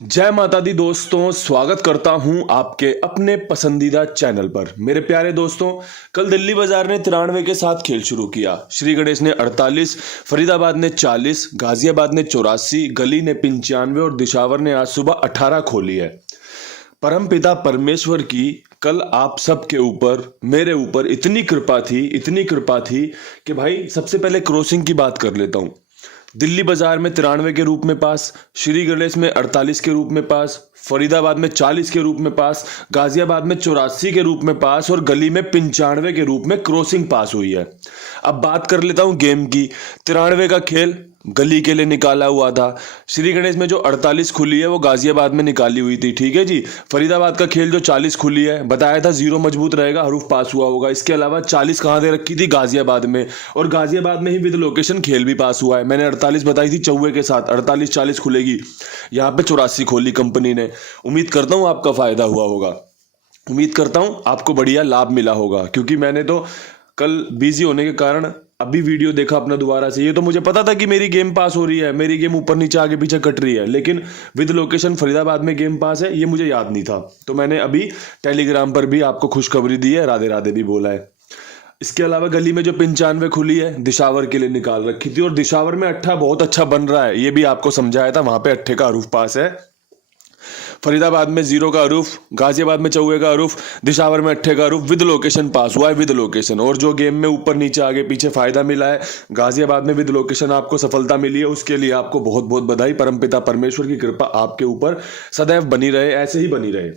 जय माता दी दोस्तों, स्वागत करता हूं आपके अपने पसंदीदा चैनल पर। मेरे प्यारे दोस्तों, कल दिल्ली बाजार ने 93 के साथ खेल शुरू किया। श्री गणेश ने 48, फरीदाबाद ने 40, गाजियाबाद ने 84, गली ने 95 और दिशावर ने आज सुबह 18 खोली है। परमपिता परमेश्वर की कल आप सबके ऊपर, मेरे ऊपर इतनी कृपा थी कि भाई सबसे पहले क्रॉसिंग की बात कर लेता हूं। दिल्ली बाजार में 93 के रूप में पास, श्री गणेश में 48 के रूप में पास, फरीदाबाद में 40 के रूप में पास, गाजियाबाद में 84 के रूप में पास और गली में 95 के रूप में क्रॉसिंग पास हुई है। अब बात कर लेता हूं गेम की। 93 का खेल गली के लिए निकाला हुआ था। श्री गणेश में जो 48 खुली है वो गाजियाबाद में निकाली हुई थी, ठीक है जी। फरीदाबाद का खेल जो 40 खुली है, बताया था जीरो मजबूत रहेगा, हरूफ पास हुआ होगा। इसके अलावा 40 कहाँ दे रखी थी? गाजियाबाद में, और गाजियाबाद में ही विद लोकेशन खेल भी पास हुआ है। मैंने 48 बताई थी चौवे के साथ, 48-40 खुलेगी, यहाँ पे 84 खोली कंपनी ने। उम्मीद करता हूँ आपका फायदा हुआ होगा, उम्मीद करता हूँ आपको बढ़िया लाभ मिला होगा, क्योंकि मैंने तो कल बिजी होने के कारण अभी वीडियो देखा अपना दोबारा से। ये तो मुझे पता था कि मेरी गेम पास हो रही है, मेरी गेम ऊपर नीचे आगे पीछे कट रही है, लेकिन विद लोकेशन फरीदाबाद में गेम पास है ये मुझे याद नहीं था। तो मैंने अभी टेलीग्राम पर भी आपको खुशखबरी दी है, राधे राधे भी बोला है। इसके अलावा गली में जो 95 खुली है दिशावर के लिए निकाल रखी थी, और दिशावर में अट्ठा बहुत अच्छा बन रहा है, ये भी आपको समझाया था। वहां पे अट्ठे का हरूफ पास है। फरीदाबाद में 0 का हरूफ, गाजियाबाद में चौवे का हरूफ, दिशावर में अट्ठे का हरूफ, विद लोकेशन पास हुआ है, विद लोकेशन। और जो गेम में ऊपर नीचे आगे पीछे फायदा मिला है, गाजियाबाद में विद लोकेशन आपको सफलता मिली है, उसके लिए आपको बहुत बहुत बधाई। परमपिता परमेश्वर की कृपा आपके ऊपर सदैव बनी रहे, ऐसे ही बनी रहे।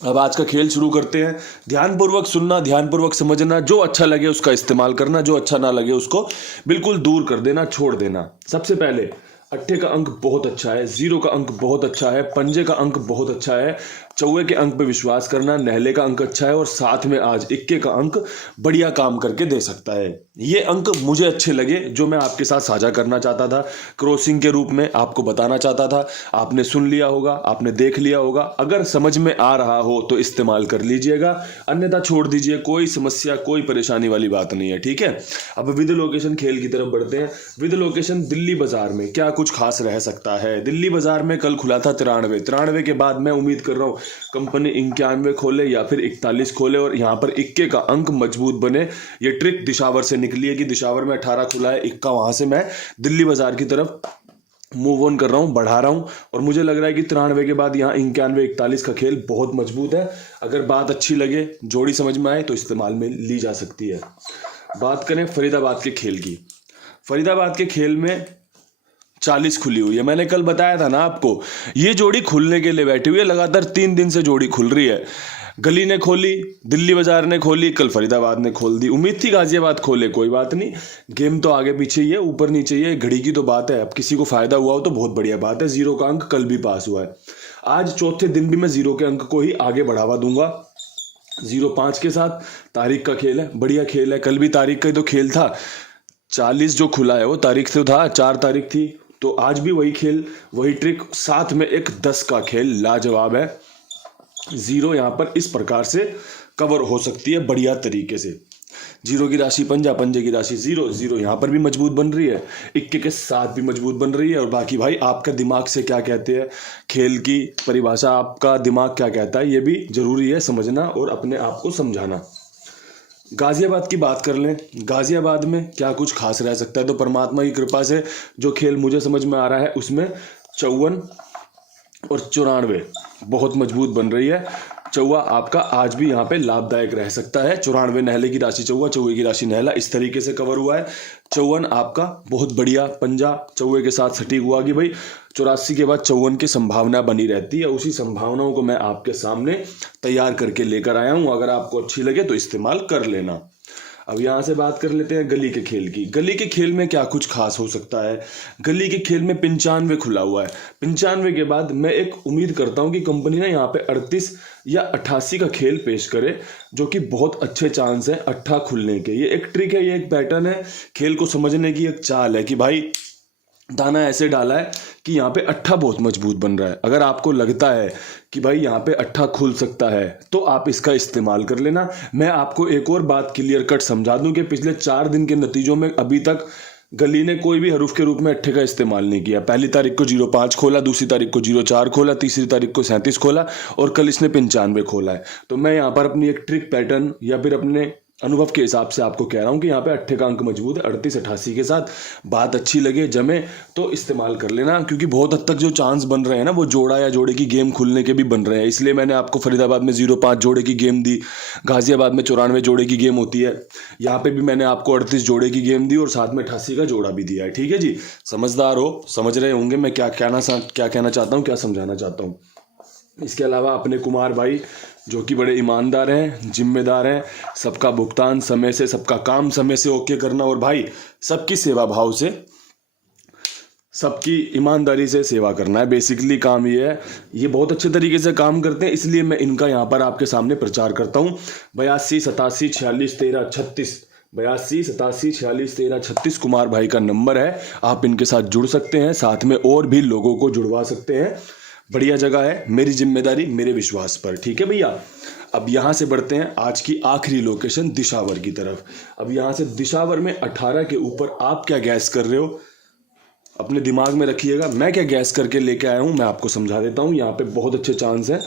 अब आज का खेल शुरू करते हैं। ध्यानपूर्वक सुनना, ध्यानपूर्वक समझना, जो अच्छा लगे उसका इस्तेमाल करना, जो अच्छा ना लगे उसको बिल्कुल दूर कर देना, छोड़ देना। सबसे पहले अट्ठे का अंक बहुत अच्छा है, 0 का अंक बहुत अच्छा है, पंजे का अंक बहुत अच्छा है, चौवे के अंक पे विश्वास करना, नहले का अंक अच्छा है, और साथ में आज इक्के का अंक बढ़िया काम करके दे सकता है। ये अंक मुझे अच्छे लगे, जो मैं आपके साथ साझा करना चाहता था, क्रॉसिंग के रूप में आपको बताना चाहता था। आपने सुन लिया होगा, आपने देख लिया होगा। अगर समझ में आ रहा हो तो इस्तेमाल कर लीजिएगा, अन्यथा छोड़ दीजिए। कोई समस्या, कोई परेशानी वाली बात नहीं है, ठीक है। अब विद लोकेशन खेल की तरफ बढ़ते हैं। विद लोकेशन दिल्ली बाजार में क्या कुछ खास रह सकता है? दिल्ली बाजार में कल खुला था 93 के बाद मैं उम्मीद कर रहा हूं कंपनी 91 खोले या फिर 41 खोले, और यहां पर इक्के का अंक मजबूत बने। ये ट्रिक दिशावर से निकली है कि दिशावर में 18 खुला है, इक्का वहां से मैं दिल्ली बाजार की तरफ मूव ऑन कर रहा हूं, बढ़ा रहा हूं। और मुझे लग रहा है कि 93 के बाद यहाँ 91-41 का खेल बहुत मजबूत है। अगर बात अच्छी लगे, जोड़ी समझ में आए तो इस्तेमाल में ली जा सकती है। बात करें फरीदाबाद के खेल की। फरीदाबाद के खेल में 40 खुली हुई है। मैंने कल बताया था ना आपको, ये जोड़ी खुलने के लिए बैठी हुई है। लगातार 3 दिन से जोड़ी खुल रही है। गली ने खोली, दिल्ली बाजार ने खोली, कल फरीदाबाद ने खोल दी। उम्मीद थी गाजियाबाद खोले, कोई बात नहीं, गेम तो आगे पीछे ही है, ऊपर नीचे ही है, घड़ी की तो बात है। अब किसी को फायदा हुआ हो तो बहुत बढ़िया बात है। 0 का अंक कल भी पास हुआ है। आज चौथे दिन भी मैं 0 के अंक को ही आगे बढ़ावा दूंगा। 0-5 के साथ तारीख का खेल है, बढ़िया खेल है। कल भी तारीख का ही तो खेल था। 40 जो खुला है वो तारीख से था, 4 तारीख थी, तो आज भी वही खेल, वही ट्रिक, साथ में एक 10 का खेल लाजवाब है। 0 यहां पर इस प्रकार से कवर हो सकती है बढ़िया तरीके से। 0 की राशि पंजा, पंजे की राशि 0, 0 यहां पर भी मजबूत बन रही है, इक्के के साथ भी मजबूत बन रही है। और बाकी भाई आपका दिमाग से क्या कहते हैं, खेल की परिभाषा आपका दिमाग क्या कहता है, ये भी जरूरी है समझना और अपने आप को समझाना। गाजियाबाद की बात कर लें। गाजियाबाद में क्या कुछ खास रह सकता है? तो परमात्मा की कृपा से जो खेल मुझे समझ में आ रहा है उसमें 54 और 94 बहुत मजबूत बन रही है। चौवा आपका आज भी यहाँ पे लाभदायक रह सकता है। 94 नहले की राशि चौवा, चौवे की राशि नहला, इस तरीके से कवर हुआ है। 54 आपका बहुत बढ़िया पंजा चौवे के साथ सटीक हुआ कि भाई 84 के बाद 54 की संभावना बनी रहती है। उसी संभावनाओं को मैं आपके सामने तैयार करके लेकर आया हूं। अगर आपको अच्छी लगे तो इस्तेमाल कर लेना। अब यहां से बात कर लेते हैं गली के खेल की। गली के खेल में क्या कुछ खास हो सकता है? गली के खेल में 95 खुला हुआ है। 95 के बाद मैं एक उम्मीद करता हूं कि कंपनी ना यहाँ पे 38 या 88 का खेल पेश करे, जो कि बहुत अच्छे चांस है 8 खुलने के। ये एक ट्रिक है, ये एक पैटर्न है, खेल को समझने की एक चाल है कि भाई दाना ऐसे डाला है कि यहाँ पे 8 बहुत मजबूत बन रहा है। अगर आपको लगता है कि भाई यहाँ पे 8 खुल सकता है तो आप इसका इस्तेमाल कर लेना। मैं आपको एक और बात क्लियर कट समझा दूं कि पिछले 4 दिन के नतीजों में अभी तक गली ने कोई भी हरूफ के रूप में अट्ठे का इस्तेमाल नहीं किया। पहली तारीख को 05 खोला, दूसरी तारीख को 04 खोला, तीसरी तारीख को 37 खोला और कल इसने 95 खोला है। तो मैं यहाँ पर अपनी एक ट्रिक पैटर्न या फिर अपने अनुभव के हिसाब से आपको कह रहा हूँ कि यहाँ पे अट्ठे का अंक मजबूत है। 38 88 के साथ बात अच्छी लगे, जमे तो इस्तेमाल कर लेना, क्योंकि बहुत हद तक जो चांस बन रहे हैं ना वो जोड़ा या जोड़े की गेम खुलने के भी बन रहे हैं। इसलिए मैंने आपको फरीदाबाद में 05 जोड़े की गेम दी, गाजियाबाद में 94 जोड़े की गेम होती है, यहाँ पे भी मैंने आपको 38 जोड़े की गेम दी और साथ में 88 का जोड़ा भी दिया है। ठीक है जी, समझदार हो, समझ रहे होंगे मैं क्या कहना चाहता हूँ, क्या समझाना चाहता हूँ। इसके अलावा अपने कुमार भाई जो कि बड़े ईमानदार हैं, जिम्मेदार हैं, सबका भुगतान समय से, सबका काम समय से ओके करना और भाई सबकी सेवा भाव से, सबकी ईमानदारी से सेवा करना है। बेसिकली काम ये है, ये बहुत अच्छे तरीके से काम करते हैं, इसलिए मैं इनका यहाँ पर आपके सामने प्रचार करता हूँ। 82 87 46 13 36 82 87 46 13 36 कुमार भाई का नंबर है। आप इनके साथ जुड़ सकते हैं, साथ में और भी लोगों को जुड़वा सकते हैं। बढ़िया जगह है, मेरी जिम्मेदारी मेरे विश्वास पर। ठीक है भैया, अब यहाँ से बढ़ते हैं आज की आखिरी लोकेशन दिशावर की तरफ। अब यहाँ से दिशावर में 18 के ऊपर आप क्या गैस कर रहे हो अपने दिमाग में रखिएगा। मैं क्या गैस करके लेके आया हूँ मैं आपको समझा देता हूँ। यहाँ पे बहुत अच्छे चांस हैं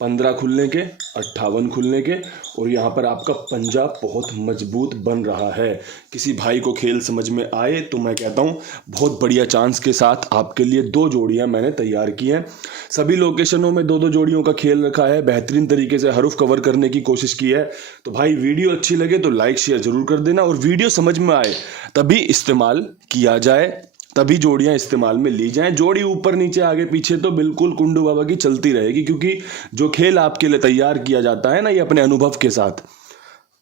15 खुलने के, 58 खुलने के, और यहाँ पर आपका पंजा बहुत मजबूत बन रहा है। किसी भाई को खेल समझ में आए तो मैं कहता हूँ बहुत बढ़िया चांस के साथ आपके लिए 2 जोड़ियाँ मैंने तैयार की हैं। सभी लोकेशनों में 2-2 जोड़ियों का खेल रखा है, बेहतरीन तरीके से हरूफ कवर करने की कोशिश की है। तो भाई वीडियो अच्छी लगे तो लाइक शेयर जरूर कर देना, और वीडियो समझ में आए तभी इस्तेमाल किया जाए, तभी जोड़ियां इस्तेमाल में ली जाएं। जोड़ी ऊपर नीचे आगे पीछे तो बिल्कुल कुंडू बाबा की चलती रहेगी, क्योंकि जो खेल आपके लिए तैयार किया जाता है ना, ये अपने अनुभव के साथ,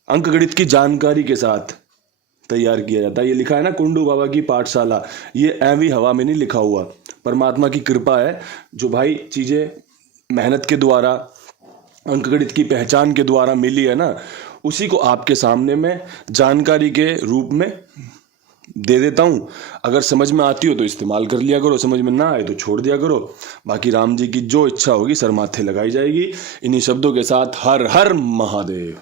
अंक गणित की जानकारी के साथ तैयार किया जाता है। ये लिखा है ना कुंडू बाबा की पाठशाला, ये ऐवी हवा में नहीं लिखा हुआ, परमात्मा की कृपा है। जो भाई चीजें मेहनत के द्वारा, अंक गणित की पहचान के द्वारा मिली है ना, उसी को आपके सामने में जानकारी के रूप में दे देता हूं। अगर समझ में आती हो तो इस्तेमाल कर लिया करो, समझ में ना आए तो छोड़ दिया करो। बाकी राम जी की जो इच्छा होगी सर माथे लगाई जाएगी। इन्हीं शब्दों के साथ हर हर महादेव।